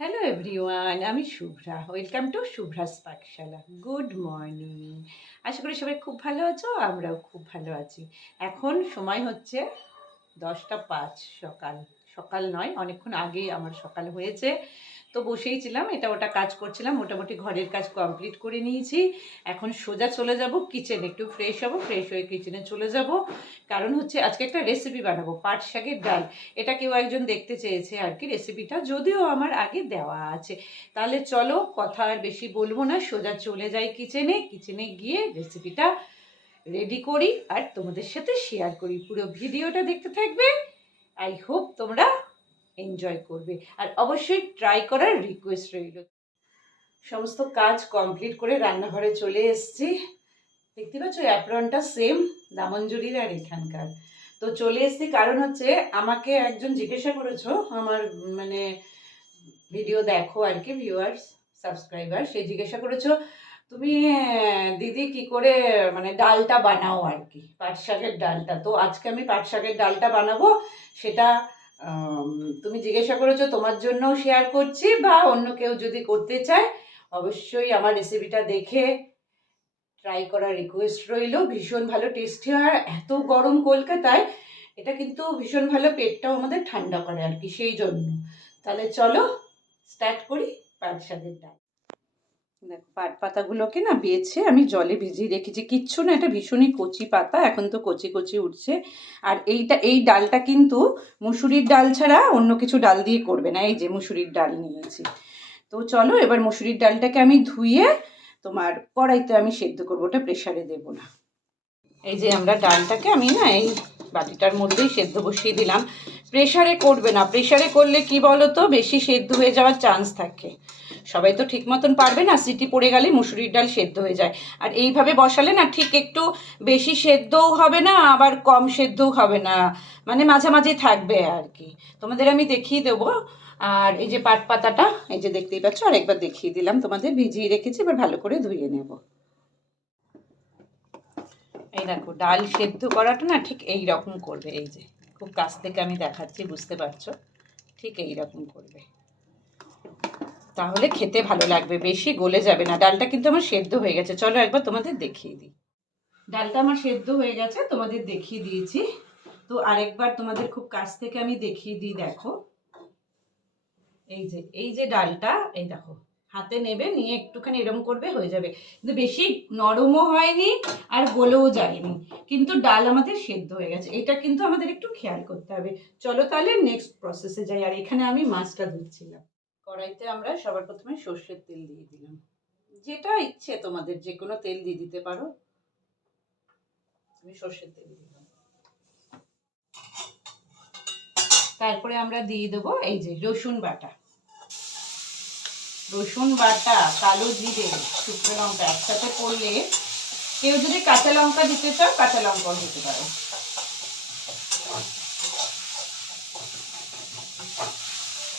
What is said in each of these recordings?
Hello everyone, আমি Shubhra. Welcome to Shubhra's Pakshala. Good morning. আশা করি সবাই খুব ভালো আছো, আমরাও খুব ভালো আছি। এখন সময় হচ্ছে 10টা 5 সকাল। সকাল নয়, অনেকক্ষণ আগেই আমার সকাল হয়েছে। তো বসেই ছিলাম, এটা ওটা কাজ করছিলাম, মোটামুটি ঘরের কাজ কমপ্লিট করে নিয়েছি। এখন সোজা চলে যাব কিচেনে, একটু ফ্রেশ হব, ফ্রেশ হয়ে কিচেনে চলে যাব। কারণ হচ্ছে আজকে একটা রেসিপি বানাবো, পাট শাকের ডাল। এটা কেউ একজন দেখতে চেয়েছে আর কি রেসিপিটা, যদিও আমার আগে দেওয়া আছে। তাহলে চলো, কথা আর বেশি বলবো না, সোজা চলে যাই কিচেনে। কিচেনে গিয়ে রেসিপিটা রেডি করি আর তোমাদের সাথে শেয়ার করি। পুরো ভিডিওটা দেখতে থাকবে। আই হোপ তোমরা এনজয় করবে, আর অবশ্যই ট্রাই করার রিকোয়েস্ট রইল। সমস্ত কাজ কমপ্লিট করে রান্নাঘরে চলে এসেছি। দেখতে পাচ্ছ অ্যাপ্রনটা সেম দামনজুরির আর এখানকার। তো চলে এসেছি কারণ হচ্ছে আমাকে একজন জিজ্ঞাসা করেছো, আমার মানে ভিডিও দেখো আর কি, ভিউয়ার্স সাবস্ক্রাইবার, সে জিজ্ঞাসা করেছো তুমি দিদি কি করে মানে ডালটা বানাও আর কি, পাট শাকের ডালটা। তো আজকে আমি পাট শাকের ডালটা বানাবো। সেটা তুমি জিজ্ঞাসা করেছো, তোমার জন্যও শেয়ার করছি, বা অন্য কেউ যদি করতে চায় অবশ্যই আমার রেসিপিটা দেখে ট্রাই করার রিকোয়েস্ট রইল। ভীষণ ভালো টেস্টি হয়, এত গরম কলকাতায় এটা কিন্তু ভীষণ ভালো, পেটটাও আমাদের ঠান্ডা করে আর কি, সেই জন্য। তাহলে চলো স্টার্ট করি পাট শাকের ডাল। দেখো পাট পাতাগুলোকে না বেছে আমি জলে ভিজিয়ে রেখেছি, কিচ্ছু না, এটা ভীষণই কচি পাতা, এখন তো কচি কচি উঠছে। আর এই ডালটা কিন্তু মুসুরির ডাল ছাড়া অন্য কিছু ডাল দিয়ে করবে না। এই যে মুসুরির ডাল নিয়েছি। তো চলো এবার মুসুরির ডালটাকে আমি ধুয়ে তোমার কড়াইতে আমি সেদ্ধ করবো, ওটা প্রেশারে দেবো না। এই যে আমরা ডালটাকে আমি না এই বাটিটার মধ্যেই সেদ্ধ বসিয়ে দিলাম। প্রেশারে করবে না, প্রেশারে করলে কি বলো তো বেশি সেদ্ধ হয়ে যাওয়ার চান্স থাকে। সবাই তো ঠিক মতন পারবে না, সিটি পড়ে গেলে মুসুরির ডাল সেদ্ধ হয়ে যায়। আর এইভাবে বসালে না ঠিক একটু বেশি সেদ্ধও হবে না, আবার কম সেদ্ধও হবে না, মানে মাঝামাঝি থাকবে আর কি। তোমাদের আমি দেখিয়ে দেবো। আর এই যে পাট পাতাটা, এই যে দেখতেই পাচ্ছ, আরেকবার দেখিয়ে দিলাম তোমাদের, ভিজিয়ে রেখেছি, এবার ভালো করে ধুয়ে নেব। এই দেখো ডাল সেদ্ধ করাটা না ঠিক এই রকম করবে, এই যে খুব কাছ থেকে আমি দেখাচ্ছি, বুঝতে পারছো, ঠিক এই রকম করবে, তাহলে খেতে ভালো লাগবে, বেশি গলে যাবে না। ডালটা কিন্তু আমার সেদ্ধ হয়ে গেছে, চলো একবার তোমাদের দেখিয়ে দিই। ডালটা আমার সেদ্ধ হয়ে গেছে, তোমাদের দেখিয়ে দিয়েছি। তো আরেকবার তোমাদের খুব কাছ থেকে আমি দেখিয়ে দিই, দেখো এই যে ডালটা, এই দেখো হাতে নেবে, নিয়ে একটুখানি এরম করবে, হয়ে যাবে। কিন্তু বেশি নরমও হয়নি আর গলেও যায়নি, কিন্তু ডাল আমাদের সেদ্ধ হয়ে গেছে। এটা কিন্তু আমাদের একটু খেয়াল করতে হবে। চলো তাহলে নেক্সট প্রসেসে যাই। আর এখানে আমি মাছটা ধুচ্ছিলাম। কড়াইতে আমরা সবার প্রথমে সর্ষের তেল দিয়ে দিলাম, যেটা ইচ্ছে তোমাদের, যে কোনো তেল দিয়ে দিতে পারো। আমি সর্ষের তেল দিলাম। তারপরে আমরা দিয়ে দেবো এই যে রসুন বাটা, রসুন বাটা, কালো জিরে, শুকনো লঙ্কা একসাথে করলে, কেউ যদি কাঁচা লঙ্কা দিতে চাও কাঁচা লঙ্কাও দিতে পারো।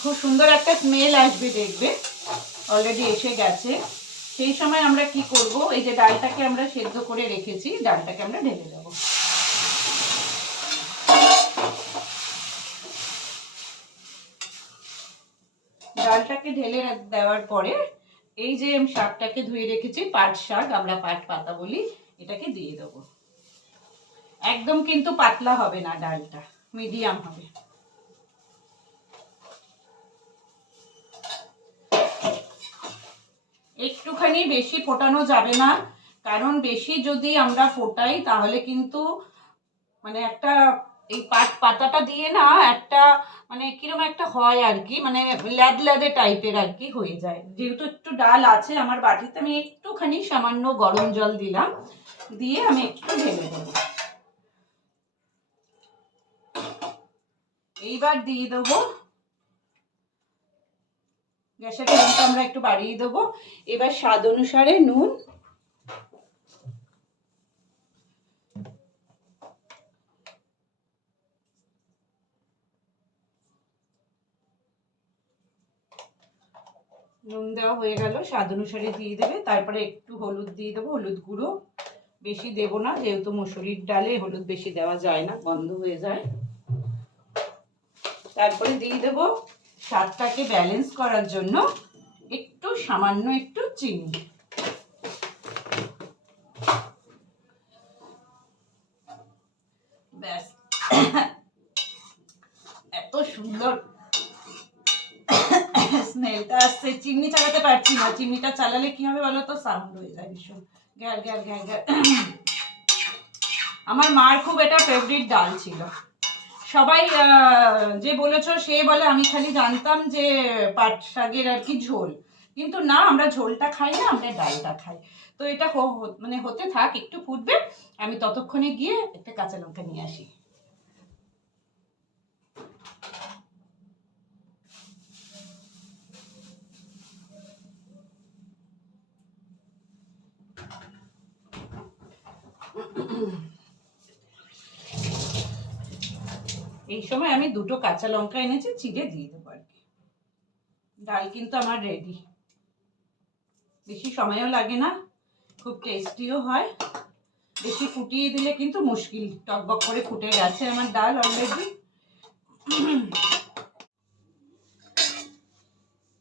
খুব সুন্দর একটা স্মেল আসবে, দেখবে অলরেডি এসে গেছে। সেই সময় আমরা কি করব, এই যে ডালটাকে আমরা সেদ্ধ করে রেখেছি, ডালটাকে আমরা ঢেলে দেবো। ডালটাকে ঢেলে দেওয়ার পরে এই যে শাকটাকে ধুয়ে রেখেছি, পাট শাক, আমরা পাট পাতা বলি, এটাকে দিয়ে দেবো। একদম কিন্তু পাতলা হবে না ডালটা, মিডিয়াম হবে। একটুখানি বেশি ফোটানো যাবে না, কারণ বেশি যদি আমরা ফোটাই তাহলে কিন্তু মানে একটা এই পাট পাতাটা দিয়ে না একটা মানে কিরকম একটা হয় আর কি, মানে ল্যাদ ল্যাদে টাইপের আর কি হয়ে যায়। যেহেতু একটু ডাল আছে আমার বাটিতে, আমি একটুখানি সামান্য গরম জল দিলাম, দিয়ে আমি একটু ঢেলে দেবো। এইবার দিয়ে দেবো, গ্যাসের ফ্লেমটা আমরা একটু বাড়িয়ে দেবো। এবার স্বাদ অনুসারে নুন, নুন দেওয়া হয়ে গেল, স্বাদ অনুসারে দিয়ে দেবে। তারপরে একটু হলুদ দিয়ে দেবো, হলুদ গুঁড়ো বেশি দেব না, যেহেতু মসুরির ডালে হলুদ বেশি দেওয়া যায় না, গন্ধ হয়ে যায়। তারপরে দিয়ে দেবো স্বাদটাকে ব্যালেন্স করার জন্য একটু সামান্য একটু চিনি। ব্যাস, এত সুন্দর স্মেলটা আসছে। চিমনি চালাতে পারছি না, চিমনিটা চালালে কি হবে বলো তো, সাউন্ড হয়ে যায় ভীষণ, গ্যার গ্যার গ্যার গ্যার। আমার মার খুব এটা ফেভারিট ডাল ছিল। সবাই যে বলেছো সে বলে আমি খালি জানতাম যে পাট শাকের আর কি ঝোল, কিন্তু না, আমরা ঝোলটা খাই না, আমরা ডালটা খাই। তো এটা মানে হতে থাক, একটু ফুটবে, আমি ততক্ষণে গিয়ে একটা কাঁচা লঙ্কা নিয়ে আসি। এই সময় আমি দুটো কাঁচা লঙ্কা এনেছি, চিড়ে দিয়ে দেবো আর কি। ডাল কিন্তু আমার রেডি, বেশি সময়ও লাগে না, খুব টেস্টিও হয়। বেশি ফুটিয়ে দিলে কিন্তু মুশকিল, টকবক করে ফুটে গেছে আমার ডাল অলরেডি।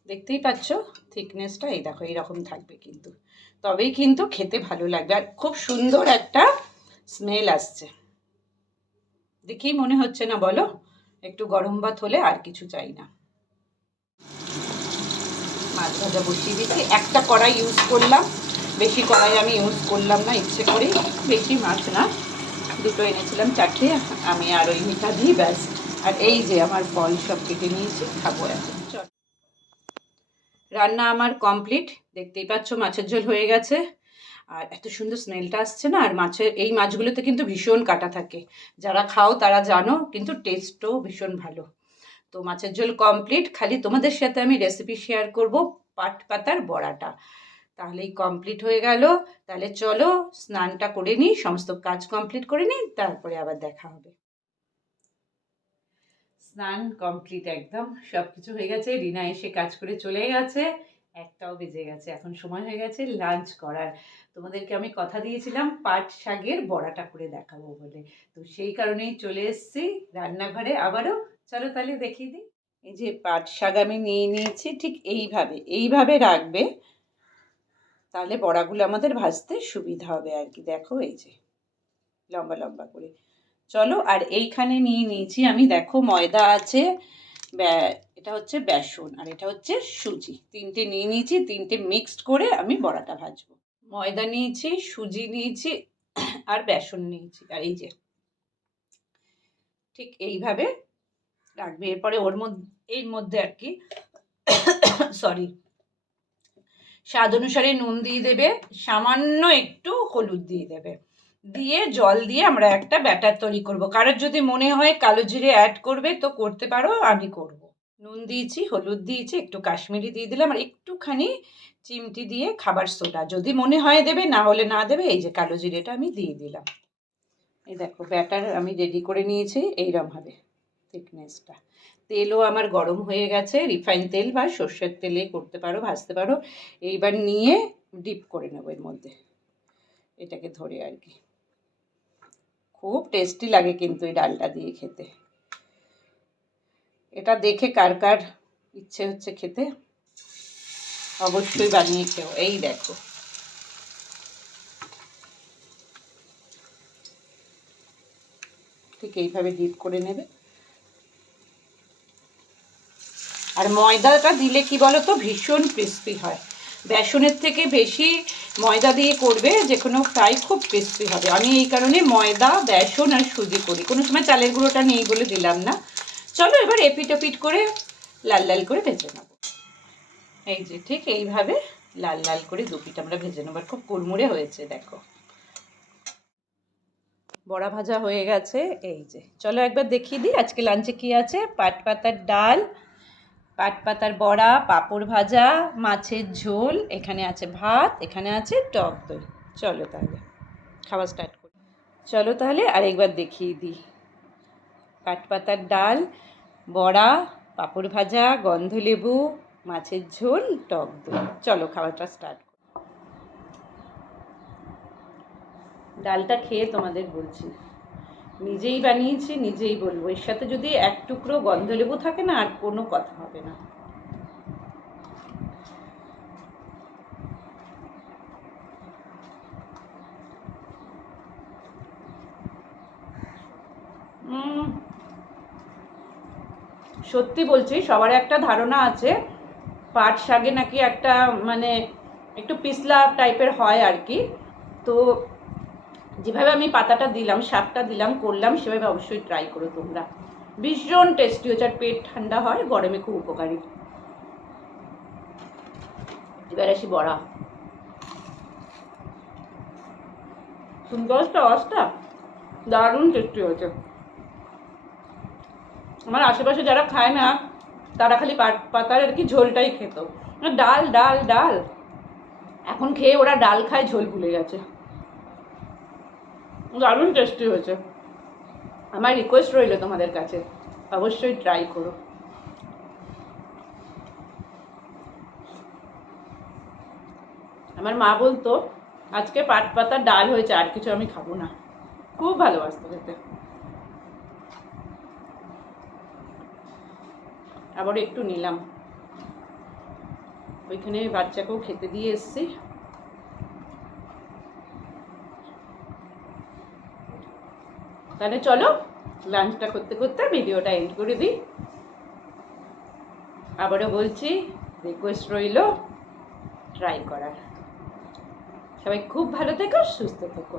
দেখতেই পাচ্ছ থিকনেসটা, এই দেখো এইরকম থাকবে কিন্তু, তবেই কিন্তু খেতে ভালো লাগবে, আর খুব সুন্দর একটা স্মেল আসছে। দেখেই মনে হচ্ছে না বলো, একটু গরম ভাত হলে আর কিছু চাই না। মাছ ভাজা বসিয়ে দিচ্ছি, একটা কড়াই ইউজ করলাম, বেশি কড়াই আমি ইউজ করলাম না ইচ্ছে করেই, বেশি মাছ না, দুটো এনেছিলাম, চারটে, আমি আর ওই মিঠা দিই ব্যাস। আর এই যে আমার ফল সব কেটে নিয়েছি, খাবো এখন। চল, রান্না আমার কমপ্লিট, দেখতেই পাচ্ছ মাছের ঝোল হয়ে গেছে, আর এত সুন্দর স্মেলটা আসছে না। আর মাছের এই মাছগুলোতে কিন্তু ভীষণ কাটা থাকে, যারা খাও তারা জানো, কিন্তু টেস্টও ভীষণ ভালো। তো মাছের ঝোল কমপ্লিট, খালি তোমাদের সাথে আমি রেসিপি শেয়ার করব পাট পাতার বড়াটা, তাহলেই কমপ্লিট হয়ে গেল। তাহলে চলো স্নানটা করে নিই, সমস্ত কাজ কমপ্লিট করে নিই, তারপরে আবার দেখা হবে। স্নান কমপ্লিট, একদম সব কিছু হয়ে গেছে, রিনা এসে কাজ করে চলে গেছে, একটাও বেজে গেছে, এখন সময় হয়ে গেছে লাঞ্চ করার। তোমাদেরকে আমি কথা দিয়েছিলাম পাট শাকের বড়াটা করে দেখাবো বলে, তো সেই কারণেই চলে এসেছি রান্নাঘরে আবারও। চলো তাহলে দেখিয়ে দিই। এই যে পাট শাক আমি নিয়ে নিয়েছি, ঠিক এইভাবে এইভাবে রাখবে, তাহলে বড়াগুলো আমাদের ভাজতে সুবিধা হবে আর কি। দেখো এই যে লম্বা লম্বা করে। চলো, আর এইখানে নিয়ে নিয়েছি আমি, দেখো ময়দা আছে, এটা হচ্ছে বেসন, আর এটা হচ্ছে সুজি, তিনটে নিয়ে নিয়েছি, তিনটে মিক্সড করে আমি বড়াটা ভাজবো। ময়দা নিয়েছি, সুজি নিয়েছি, আর বেসন নিয়েছি, আর এই যে ঠিক এইভাবে রাখবে। এরপরে এর মধ্যে আর কি সরি, স্বাদ অনুসারে নুন দিয়ে দেবে, সামান্য একটু হলুদ দিয়ে দেবে, দিয়ে জল দিয়ে আমরা একটা ব্যাটার তৈরি করব। কারোর যদি মনে হয় কালো জিরে অ্যাড করবে তো করতে পারো, আমি করব। নুন দিয়েছি, হলুদ দিয়েছি, একটু কাশ্মীরি দিয়ে দিলাম, আর একটুখানি চিমটি দিয়ে খাবার সোডা, যদি মনে হয় দেবে, না হলে না দেবে। এই যে কালো জিরেটা আমি দিয়ে দিলাম। এই দেখো ব্যাটার আমি রেডি করে নিয়েছি, এইরকম হবে থিকনেসটা। তেলও আমার গরম হয়ে গেছে, রিফাইন তেল বা সর্ষের তেলে করতে পারো, ভাজতে পারো। এইবার নিয়ে ডিপ করে নেবো এর মধ্যে, এটাকে ধরে আর কি। খুব টেস্টি লাগে কিন্তু এই ডালটা দিয়ে খেতে। এটা দেখে কার কার ইচ্ছে হচ্ছে খেতে, অবশ্যই বানিয়ে খেও। এই দেখো ঠিক এইভাবে ডিপ করে নেবে। আর ময়দাটা দিলে কি বলো তো, ভীষণ ক্রিস্পি হয়, বেসনের থেকে বেশি ময়দা দিয়ে করবে যে কোনো ফ্রাই, খুব ক্রিস্পি হবে। আমি এই কারণে ময়দা, বেসন আর সুজি করি, কোনো সময় চালের গুঁড়োটা নেই বলে দিলাম না। চলো এবার এপিট ওপিট করে লাল লাল করে ভেজে নেবো। এই যে ঠিক এইভাবে লাল লাল করে দুপিট আমরা ভেজে নেবো, খুব কুড়মুড়ে হয়েছে দেখো। বড়া ভাজা হয়ে গেছে, এই যে চলো একবার দেখিয়ে দিই আজকে লাঞ্চে কি আছে। পাট পাতার ডাল, পাট পাতার বড়া, পাঁপড় ভাজা, মাছের ঝোল, এখানে আছে ভাত, এখানে আছে টক দই। চলো তাহলে খাওয়া স্টার্ট করি। চলো তাহলে আরেকবার দেখিয়ে দিই। পাট পাতার ডাল, বড়া, পাঁপড় ভাজা, গন্ধলেবু, মাছের ঝোল, টক দই। চলো খাওয়াটা স্টার্ট করি। ডালটা খেয়ে তোমাদের বলছি নিজেই বানিয়েছি, নিজেই বলবো। এর সাথে যদি এক টুকরো গন্ধলেবু থাকে না, আর কোনো কথা হবে না। সত্যি বলছি, সবার একটা ধারণা আছে পাট শাকে নাকি একটা মানে একটু পিছলা টাইপের হয় আর কি। তো যেভাবে আমি পাতাটা দিলাম, শাকটা দিলাম, করলাম, সেভাবে অবশ্যই ট্রাই করো তোমরা। ভীষণ টেস্টি হচ্ছে, আর পেট ঠান্ডা হয়, গরমে খুব উপকারী। এবার আসি বড়া। সুন্দর আওয়াজটা, দারুণ টেস্টি হয়েছে। আমার আশেপাশে যারা খায় না তারা খালি পাতার আর কি ঝোলটাই খেত, ডাল ডাল ডাল। এখন খেয়ে ওরা ডাল খায়, ঝোল ভুলে গেছে। দারুণ টেস্টি হয়েছে। আমার রিকোয়েস্ট রইল তোমাদের কাছে, অবশ্যই ট্রাই করো। আমার মা বলতো আজকে পাট পাতার ডাল হয়েছে, আর কিছু আমি খাবো না। খুব ভালোবাসতো খেতে। আবার একটু নিলাম, ওইখানে বাচ্চাকেও খেতে দিয়ে এসছি। তাহলে চলো লাঞ্চটা করতে করতে ভিডিওটা এন্ড করে দিই। আবারও বলছি, রিকোয়েস্ট রইল ট্রাই করার। সবাই খুব ভালো থেকো, সুস্থ থেকো।